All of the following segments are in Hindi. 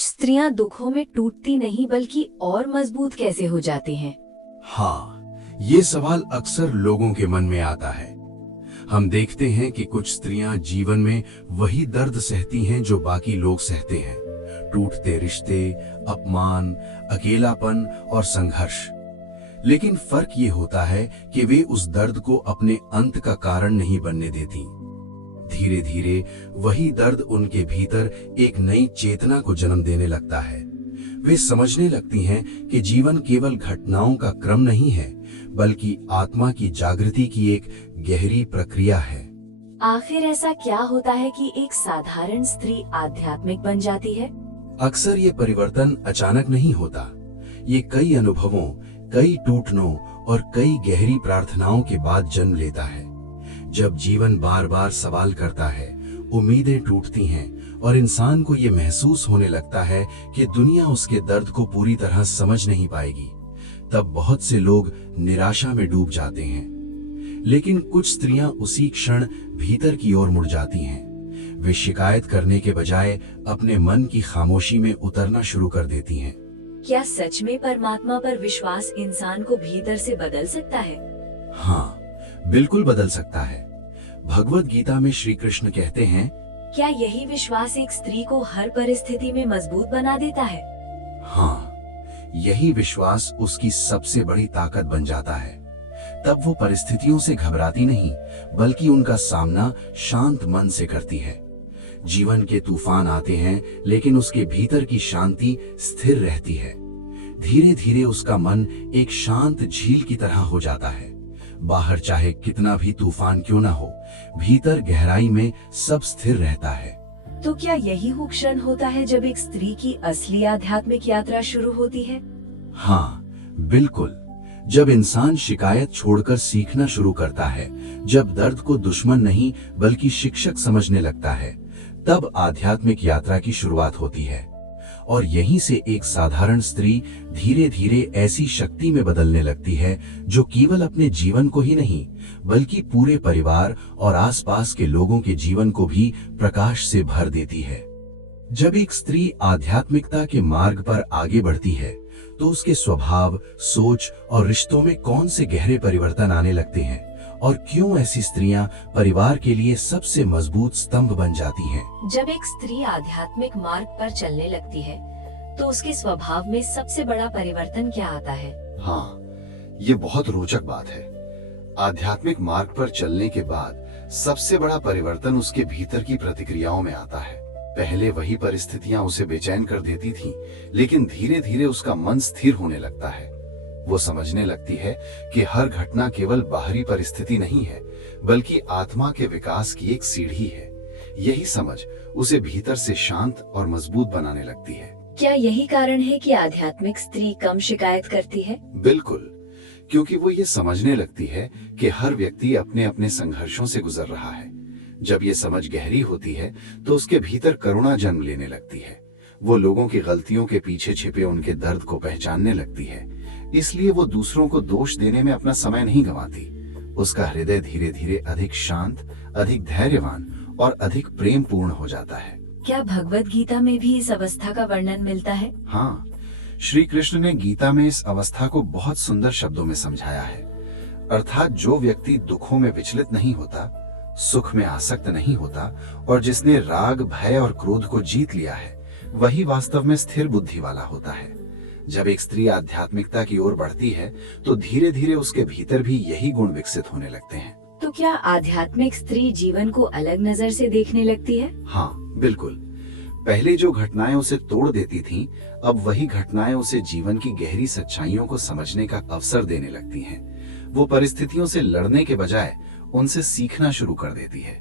स्त्रियां दुखों में टूटती नहीं बल्कि और मजबूत कैसे हो जाती हैं? हाँ, ये सवाल अक्सर लोगों के मन में आता है। हम देखते हैं कि कुछ स्त्रियां जीवन में वही दर्द सहती हैं जो बाकी लोग सहते हैं। टूटते रिश्ते, अपमान, अकेलापन और संघर्ष। लेकिन फर्क ये होता है कि वे उस दर्द को अपने अंत का कारण नहीं बनने देती। धीरे धीरे वही दर्द उनके भीतर एक नई चेतना को जन्म देने लगता है। वे समझने लगती हैं कि जीवन केवल घटनाओं का क्रम नहीं है, बल्कि आत्मा की जागृति की एक गहरी प्रक्रिया है। आखिर ऐसा क्या होता है कि एक साधारण स्त्री आध्यात्मिक बन जाती है? अक्सर ये परिवर्तन अचानक नहीं होता। ये कई अनुभवों, कई टूटनों और कई गहरी प्रार्थनाओं के बाद जन्म लेता है। जब जीवन बार बार सवाल करता है, उम्मीदें टूटती हैं और इंसान को ये महसूस होने लगता है कि दुनिया उसके दर्द को पूरी तरह समझ नहीं पाएगी, तब बहुत से लोग निराशा में डूब जाते हैं। लेकिन कुछ स्त्रियां उसी क्षण भीतर की ओर मुड़ जाती हैं। वे शिकायत करने के बजाय अपने मन की खामोशी में उतरना शुरू कर देती हैं। क्या सच में परमात्मा पर विश्वास इंसान को भीतर से बदल सकता है? हाँ, बिल्कुल बदल सकता है। भगवत गीता में श्री कृष्ण कहते हैं, क्या यही विश्वास एक स्त्री को हर परिस्थिति में मजबूत बना देता है? हाँ, यही विश्वास उसकी सबसे बड़ी ताकत बन जाता है। तब वो परिस्थितियों से घबराती नहीं, बल्कि उनका सामना शांत मन से करती है। जीवन के तूफान आते हैं, लेकिन उसके भीतर की शांति स्थिर रहती है। धीरे धीरे उसका मन एक शांत झील की तरह हो जाता है। बाहर चाहे कितना भी तूफान क्यों ना हो, भीतर गहराई में सब स्थिर रहता है। तो क्या यही वो क्षण होता है जब एक स्त्री की असली आध्यात्मिक यात्रा शुरू होती है? हाँ, बिल्कुल। जब इंसान शिकायत छोड़कर सीखना शुरू करता है, जब दर्द को दुश्मन नहीं बल्कि शिक्षक समझने लगता है, तब आध्यात्मिक यात्रा की शुरुआत होती है। और यहीं से एक साधारण स्त्री धीरे धीरे ऐसी शक्ति में बदलने लगती है जो केवल अपने जीवन को ही नहीं, बल्कि पूरे परिवार और आसपास के लोगों के जीवन को भी प्रकाश से भर देती है। जब एक स्त्री आध्यात्मिकता के मार्ग पर आगे बढ़ती है, तो उसके स्वभाव, सोच और रिश्तों में कौन से गहरे परिवर्तन आने लगते हैं और क्यों ऐसी स्त्रियां परिवार के लिए सबसे मजबूत स्तंभ बन जाती हैं। जब एक स्त्री आध्यात्मिक मार्ग पर चलने लगती है, तो उसके स्वभाव में सबसे बड़ा परिवर्तन क्या आता है? हाँ, ये बहुत रोचक बात है। आध्यात्मिक मार्ग पर चलने के बाद सबसे बड़ा परिवर्तन उसके भीतर की प्रतिक्रियाओं में आता है। पहले वही परिस्थितियां उसे बेचैन कर देती थीं, लेकिन धीरे धीरे उसका मन स्थिर होने लगता है। वो समझने लगती है कि हर घटना केवल बाहरी परिस्थिति नहीं है, बल्कि आत्मा के विकास की एक सीढ़ी है। यही समझ उसे भीतर से शांत और मजबूत बनाने लगती है। क्या यही कारण है कि आध्यात्मिक स्त्री कम शिकायत करती है? बिल्कुल, क्योंकि वो ये समझने लगती है कि हर व्यक्ति अपने अपने संघर्षों से गुजर रहा है। जब ये समझ गहरी होती है, तो उसके भीतर करुणा जन्म लेने लगती है। वो लोगों की गलतियों के पीछे छिपे उनके दर्द को पहचानने लगती है। इसलिए वो दूसरों को दोष देने में अपना समय नहीं गंवाती। उसका हृदय धीरे धीरे अधिक शांत, अधिक धैर्यवान और अधिक प्रेम पूर्ण हो जाता है। क्या भगवत गीता में भी इस अवस्था का वर्णन मिलता है? हाँ, श्री कृष्ण ने गीता में इस अवस्था को बहुत सुंदर शब्दों में समझाया है। अर्थात जो व्यक्ति दुखों में विचलित नहीं होता, सुख में आसक्त नहीं होता और जिसने राग, भय और क्रोध को जीत लिया है, वही वास्तव में स्थिर बुद्धि वाला होता है। जब एक स्त्री आध्यात्मिकता की ओर बढ़ती है, तो धीरे धीरे उसके भीतर भी यही गुण विकसित होने लगते हैं। तो क्या आध्यात्मिक स्त्री जीवन को अलग नजर से देखने लगती है? हाँ, बिल्कुल। पहले जो घटनाएं उसे तोड़ देती थीं, अब वही घटनाएं उसे जीवन की गहरी सच्चाइयों को समझने का अवसर देने लगती हैं। वो परिस्थितियों से लड़ने के बजाय उनसे सीखना शुरू कर देती है।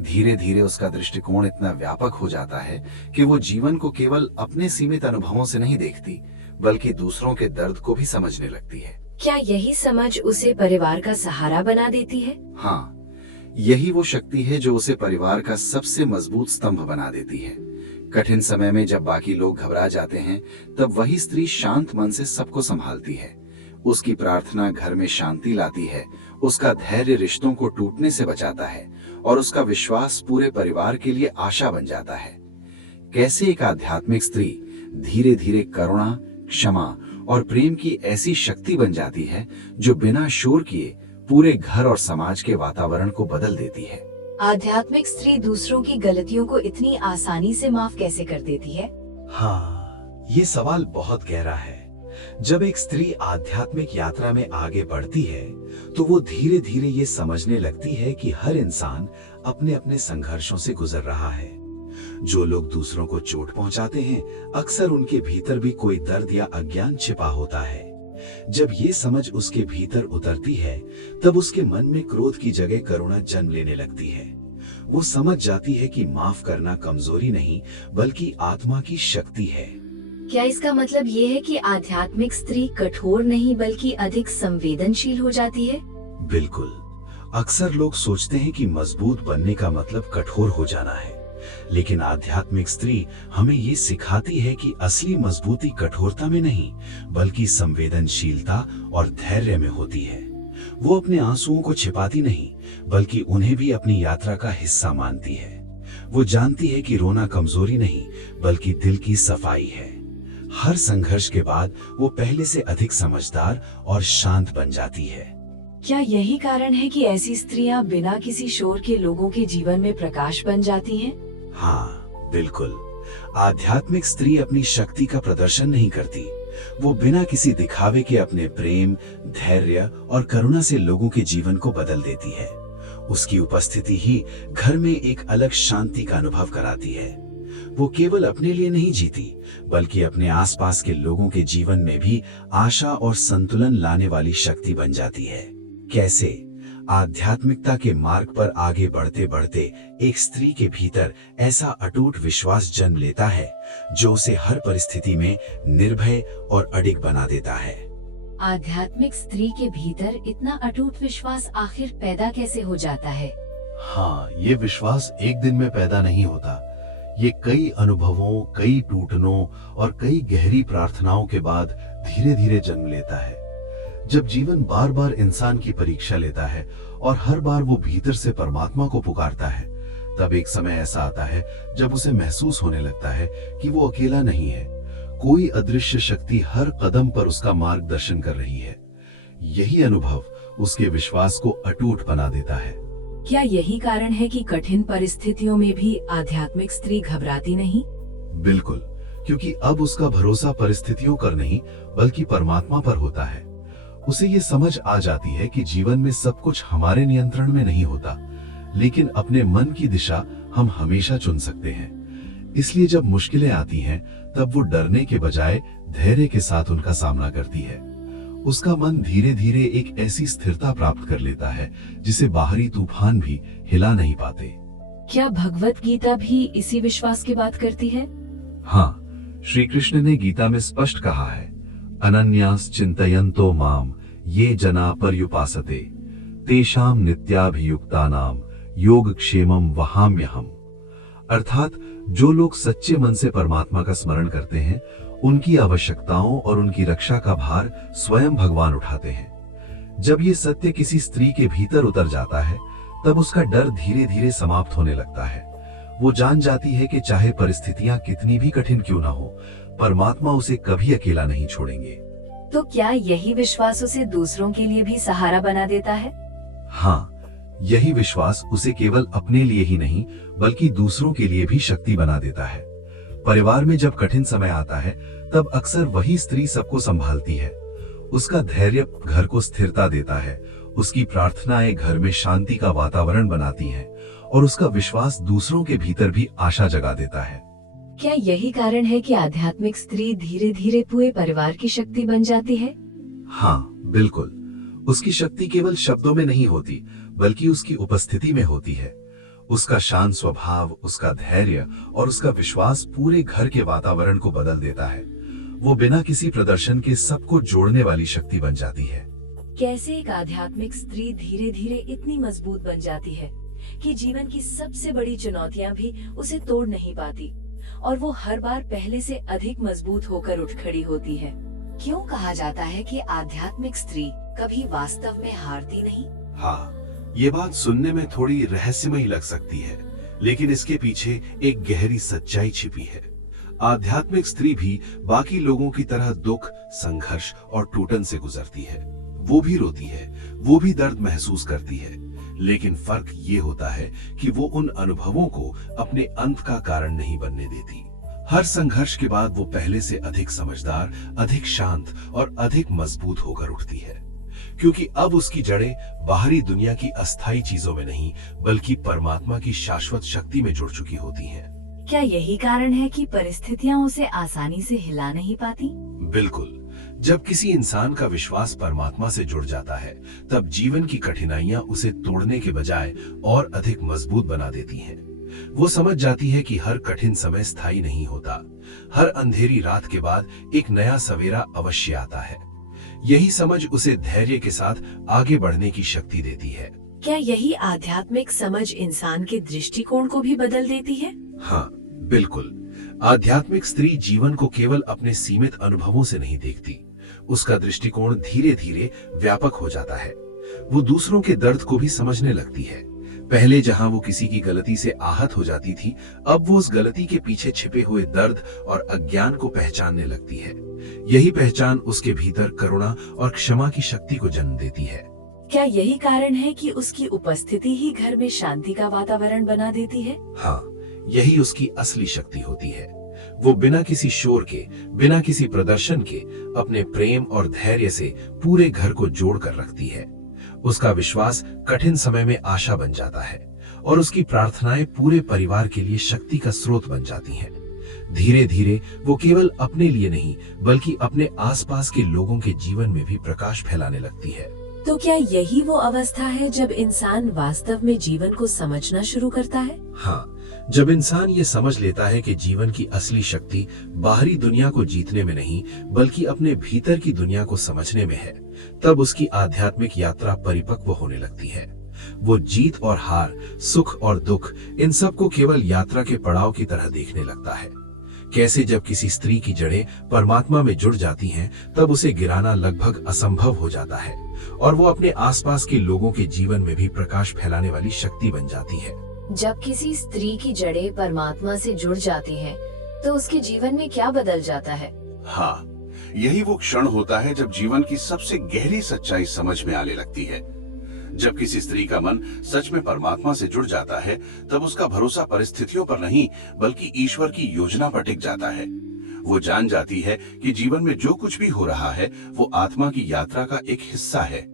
धीरे धीरे उसका दृष्टिकोण इतना व्यापक हो जाता है कि वो जीवन को केवल अपने सीमित अनुभवों से नहीं देखती, बल्कि दूसरों के दर्द को भी समझने लगती है। क्या यही समझ उसे परिवार का सहारा बना देती है? हाँ, यही वो शक्ति है जो उसे परिवार का सबसे मजबूत स्तंभ बना देती है। कठिन समय में जब बाकी लोग घबरा जाते हैं, तब वही स्त्री शांत मन से सबको संभालती है। उसकी प्रार्थना घर में शांति लाती है, उसका धैर्य रिश्तों को टूटने से बचाता है और उसका विश्वास पूरे परिवार के लिए आशा बन जाता है। कैसे एक आध्यात्मिक स्त्री धीरे धीरे करुणा, क्षमा और प्रेम की ऐसी शक्ति बन जाती है जो बिना शोर किए पूरे घर और समाज के वातावरण को बदल देती है। आध्यात्मिक स्त्री दूसरों की गलतियों को इतनी आसानी से माफ कैसे कर देती है? हाँ, ये सवाल बहुत गहरा है। जब एक स्त्री आध्यात्मिक यात्रा में आगे बढ़ती है तो वो धीरे धीरे ये समझने लगती है कि हर इंसान अपने अपने संघर्षों से गुजर रहा है। जो लोग दूसरों को चोट पहुंचाते हैं, अक्सर उनके भीतर भी कोई दर्द या अज्ञान छिपा होता है। जब ये समझ उसके भीतर उतरती है, तब उसके मन में क्रोध की जगह करुणा जन्म लेने लगती है। वो समझ जाती है कि माफ करना कमजोरी नहीं, बल्कि आत्मा की शक्ति है। क्या इसका मतलब ये है कि आध्यात्मिक स्त्री कठोर नहीं बल्कि अधिक संवेदनशील हो जाती है? बिल्कुल। अक्सर लोग सोचते हैं कि मजबूत बनने का मतलब कठोर हो जाना है, लेकिन आध्यात्मिक स्त्री हमें ये सिखाती है कि असली मजबूती कठोरता में नहीं, बल्कि संवेदनशीलता और धैर्य में होती है। वो अपने आंसुओं को छिपाती नहीं, बल्कि उन्हें भी अपनी यात्रा का हिस्सा मानती है। वो जानती है कि रोना कमजोरी नहीं, बल्कि दिल की सफाई है। हर संघर्ष के बाद वो पहले से अधिक समझदार और शांत बन जाती है। क्या यही कारण है कि ऐसी स्त्रियां बिना किसी शोर के लोगों के जीवन में प्रकाश बन जाती हैं? हाँ, बिल्कुल। आध्यात्मिक स्त्री अपनी शक्ति का प्रदर्शन नहीं करती। वो बिना किसी दिखावे के अपने प्रेम, धैर्य और करुणा से लोगों के जीवन को बदल देती है। उसकी उपस्थिति ही घर में एक अलग शांति का अनुभव कराती है। वो केवल अपने लिए नहीं जीती, बल्कि अपने आसपास के लोगों के जीवन में भी आशा और संतुलन लाने वाली शक्ति बन जाती है। कैसे? आध्यात्मिकता के मार्ग पर आगे बढ़ते बढ़ते एक स्त्री के भीतर ऐसा अटूट विश्वास जन्म लेता है जो उसे हर परिस्थिति में निर्भय और अडिग बना देता है। आध्यात्मिक स्त्री के भीतर इतना अटूट विश्वास आखिर पैदा कैसे हो जाता है? हाँ, ये विश्वास एक दिन में पैदा नहीं होता। ये कई अनुभवों, कई टूटनों और कई गहरी प्रार्थनाओं के बाद धीरे धीरे जन्म लेता है। जब जीवन बार बार इंसान की परीक्षा लेता है और हर बार वो भीतर से परमात्मा को पुकारता है, तब एक समय ऐसा आता है जब उसे महसूस होने लगता है कि वो अकेला नहीं है। कोई अदृश्य शक्ति हर कदम पर उसका मार्गदर्शन कर रही है। यही अनुभव उसके विश्वास को अटूट बना देता है। क्या यही कारण है कि कठिन परिस्थितियों में भी आध्यात्मिक स्त्री घबराती नहीं? बिल्कुल, क्योंकि अब उसका भरोसा परिस्थितियों पर नहीं, बल्कि परमात्मा पर होता है। उसे ये समझ आ जाती है कि जीवन में सब कुछ हमारे नियंत्रण में नहीं होता, लेकिन अपने मन की दिशा हम हमेशा चुन सकते हैं। इसलिए जब मुश्किलें आती हैं, तब वो डरने के बजाय धैर्य के साथ उनका सामना करती है। उसका मन धीरे धीरे एक ऐसी स्थिरता प्राप्त कर लेता है जिसे बाहरी तूफान भी हिला नहीं पाते। क्या भगवत गीता भी इसी विश्वास की बात करती है? हाँ, श्री कृष्ण ने गीता में स्पष्ट कहा है, अनन्यास चिंतयन्तो माम ये जना पर्युपासते तेषाम नित्याभियुक्तानाम योगक्षेमम वहाम्यहम्। अर्थात जो लोग सच्चे मन से परमात्मा का स्मरण करते हैं, उनकी आवश्यकताओं और उनकी रक्षा का भार स्वयं भगवान उठाते हैं। जब ये सत्य किसी स्त्री के भीतर उतर जाता है, तब उसका डर धीरे धीरे समाप्त होने लगता है। वो जान जाती है कि चाहे परिस्थितियां कितनी भी कठिन क्यों ना हो, परमात्मा उसे कभी अकेला नहीं छोड़ेंगे। तो क्या यही विश्वास उसे दूसरों के लिए भी सहारा बना देता है? हाँ, यही विश्वास उसे केवल अपने लिए ही नहीं, बल्कि दूसरों के लिए भी शक्ति बना देता है। परिवार में जब कठिन समय आता है, तब अक्सर वही स्त्री सबको संभालती है। उसका धैर्य घर को स्थिरता देता है, उसकी प्रार्थनाएं घर में शांति का वातावरण बनाती हैं, और उसका विश्वास दूसरों के भीतर भी आशा जगा देता है। क्या यही कारण है कि आध्यात्मिक स्त्री धीरे धीरे पूरे परिवार की शक्ति बन जाती है? हाँ, बिल्कुल। उसकी शक्ति केवल शब्दों में नहीं होती, बल्कि उसकी उपस्थिति में होती है। उसका शांत स्वभाव, उसका धैर्य और उसका विश्वास पूरे घर के वातावरण को बदल देता है। वो बिना किसी प्रदर्शन के सबको जोड़ने वाली शक्ति बन जाती है। कैसे एक आध्यात्मिक स्त्री धीरे धीरे इतनी मजबूत बन जाती है कि जीवन की सबसे बड़ी चुनौतियां भी उसे तोड़ नहीं पाती और वो हर बार पहले से अधिक मजबूत होकर उठ खड़ी होती है? क्यों कहा जाता है कि आध्यात्मिक स्त्री कभी वास्तव में हारती नहीं? हाँ, ये बात सुनने में थोड़ी रहस्यमयी लग सकती है, लेकिन इसके पीछे एक गहरी सच्चाई छिपी है। आध्यात्मिक स्त्री भी बाकी लोगों की तरह दुख, संघर्ष और टूटन से गुजरती है। वो भी रोती है, वो भी दर्द महसूस करती है, लेकिन फर्क ये होता है कि वो उन अनुभवों को अपने अंत का कारण नहीं बनने देती। हर संघर्ष के बाद वो पहले से अधिक समझदार, अधिक शांत और अधिक मजबूत होकर उठती है, क्योंकि अब उसकी जड़ें बाहरी दुनिया की अस्थायी चीजों में नहीं, बल्कि परमात्मा की शाश्वत शक्ति में जुड़ चुकी होती हैं। क्या यही कारण है कि परिस्थितियां उसे आसानी से हिला नहीं पाती? बिल्कुल। जब किसी इंसान का विश्वास परमात्मा से जुड़ जाता है, तब जीवन की कठिनाइयां उसे तोड़ने के बजाय और अधिक मजबूत बना देती हैं। वो समझ जाती है कि हर कठिन समय स्थायी नहीं होता। हर अंधेरी रात के बाद एक नया सवेरा अवश्य आता है। यही समझ उसे धैर्य के साथ आगे बढ़ने की शक्ति देती है। क्या यही आध्यात्मिक समझ इंसान के दृष्टिकोण को भी बदल देती है? हाँ, बिल्कुल। आध्यात्मिक स्त्री जीवन को केवल अपने सीमित अनुभवों से नहीं देखती। उसका दृष्टिकोण धीरे धीरे व्यापक हो जाता है। वो दूसरों के दर्द को भी समझने लगती है। पहले जहां वो किसी की गलती से आहत हो जाती थी, अब वो उस गलती के पीछे छिपे हुए दर्द और अज्ञान को पहचानने लगती है। यही पहचान उसके भीतर करुणा और क्षमा की शक्ति को जन्म देती है। क्या यही कारण है कि उसकी उपस्थिति ही घर में शांति का वातावरण बना देती है? हाँ, यही उसकी असली शक्ति होती है। वो बिना किसी शोर के, बिना किसी प्रदर्शन के अपने प्रेम और धैर्य से पूरे घर को जोड़ कर रखती है। उसका विश्वास कठिन समय में आशा बन जाता है और उसकी प्रार्थनाएं पूरे परिवार के लिए शक्ति का स्रोत बन जाती हैं। धीरे धीरे वो केवल अपने लिए नहीं, बल्कि अपने आसपास के लोगों के जीवन में भी प्रकाश फैलाने लगती है। तो क्या यही वो अवस्था है जब इंसान वास्तव में जीवन को समझना शुरू करता है? हाँ, जब इंसान ये समझ लेता है कि जीवन की असली शक्ति बाहरी दुनिया को जीतने में नहीं, बल्कि अपने भीतर की दुनिया को समझने में है, तब उसकी आध्यात्मिक यात्रा परिपक्व होने लगती है। वो जीत और हार, सुख और दुख, इन सब को केवल यात्रा के पड़ाव की तरह देखने लगता है। कैसे जब किसी स्त्री की जड़ें परमात्मा में जुड़ जाती हैं, तब उसे गिराना लगभग असंभव हो जाता है और वो अपने आसपास के लोगों के जीवन में भी प्रकाश फैलाने वाली शक्ति बन जाती है। जब किसी स्त्री की जड़ें परमात्मा से जुड़ जाती हैं, तो उसके जीवन में क्या बदल जाता है? हाँ, यही वो क्षण होता है जब जीवन की सबसे गहरी सच्चाई समझ में आने लगती है। जब किसी स्त्री का मन सच में परमात्मा से जुड़ जाता है, तब उसका भरोसा परिस्थितियों पर नहीं, बल्कि ईश्वर की योजना पर टिक जाता है। वो जान जाती है कि जीवन में जो कुछ भी हो रहा है, वो आत्मा की यात्रा का एक हिस्सा है।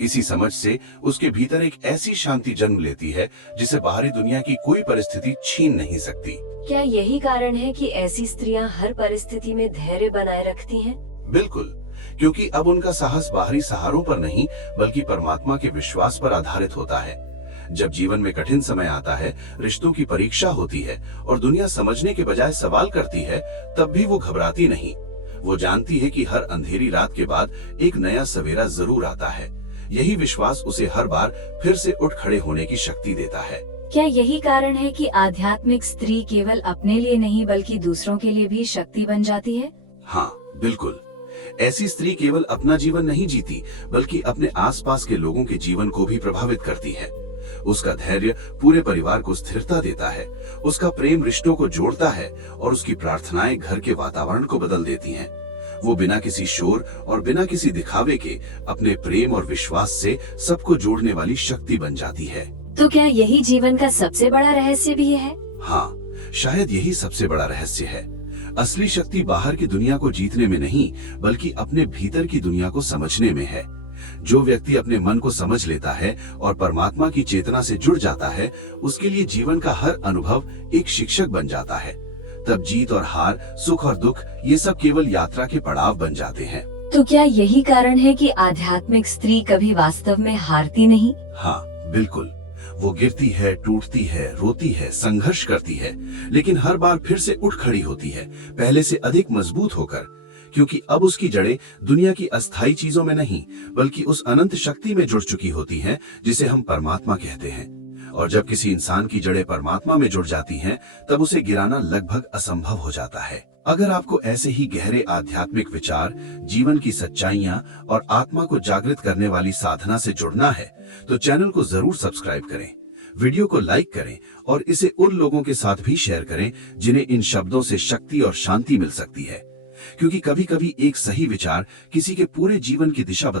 इसी समझ से उसके भीतर एक ऐसी शांति जन्म लेती है जिसे बाहरी दुनिया की कोई परिस्थिति छीन नहीं सकती। क्या यही कारण है कि ऐसी स्त्रियां हर परिस्थिति में धैर्य बनाए रखती हैं? बिल्कुल, क्योंकि अब उनका साहस बाहरी सहारों पर नहीं, बल्कि परमात्मा के विश्वास पर आधारित होता है। जब जीवन में कठिन समय आता है, रिश्तों की परीक्षा होती है और दुनिया समझने के बजाय सवाल करती है, तब भी वो घबराती नहीं। वो जानती है कि हर अंधेरी रात के बाद एक नया सवेरा जरूर आता है। यही विश्वास उसे हर बार फिर से उठ खड़े होने की शक्ति देता है। क्या यही कारण है कि आध्यात्मिक स्त्री केवल अपने लिए नहीं, बल्कि दूसरों के लिए भी शक्ति बन जाती है? हाँ, बिल्कुल। ऐसी स्त्री केवल अपना जीवन नहीं जीती, बल्कि अपने आसपास के लोगों के जीवन को भी प्रभावित करती है। उसका धैर्य पूरे परिवार को स्थिरता देता है, उसका प्रेम रिश्तों को जोड़ता है और उसकी प्रार्थनाएं घर के वातावरण को बदल देती हैं। वो बिना किसी शोर और बिना किसी दिखावे के अपने प्रेम और विश्वास से सबको जोड़ने वाली शक्ति बन जाती है। तो क्या यही जीवन का सबसे बड़ा रहस्य भी है? हाँ, शायद यही सबसे बड़ा रहस्य है। असली शक्ति बाहर की दुनिया को जीतने में नहीं, बल्कि अपने भीतर की दुनिया को समझने में है। जो व्यक्ति अपने मन को समझ लेता है और परमात्मा की चेतना से जुड़ जाता है, उसके लिए जीवन का हर अनुभव एक शिक्षक बन जाता है। तब जीत और हार, सुख और दुख, ये सब केवल यात्रा के पड़ाव बन जाते हैं। तो क्या यही कारण है कि आध्यात्मिक स्त्री कभी वास्तव में हारती नहीं? हाँ, बिल्कुल। वो गिरती है, टूटती है, रोती है, संघर्ष करती है, लेकिन हर बार फिर से उठ खड़ी होती है, पहले से अधिक मजबूत होकर, क्योंकि अब उसकी जड़ें दुनिया की अस्थायी चीजों में नहीं, बल्कि उस अनंत शक्ति में जुड़ चुकी होती हैं, जिसे हम परमात्मा कहते हैं। और जब किसी इंसान की जड़ें परमात्मा में जुड़ जाती हैं, तब उसे गिराना लगभग असंभव हो जाता है। अगर आपको ऐसे ही गहरे आध्यात्मिक विचार, जीवन की सच्चाइयां और आत्मा को जागृत करने वाली साधना से जुड़ना है, तो चैनल को जरूर सब्सक्राइब करें। वीडियो को लाइक करें और इसे उन लोगों के साथ भी शेयर करें जिन्हें इन शब्दों से शक्ति और शांति मिल सकती है, क्योंकि कभी-कभी एक सही विचार किसी के पूरे जीवन की दिशा बदल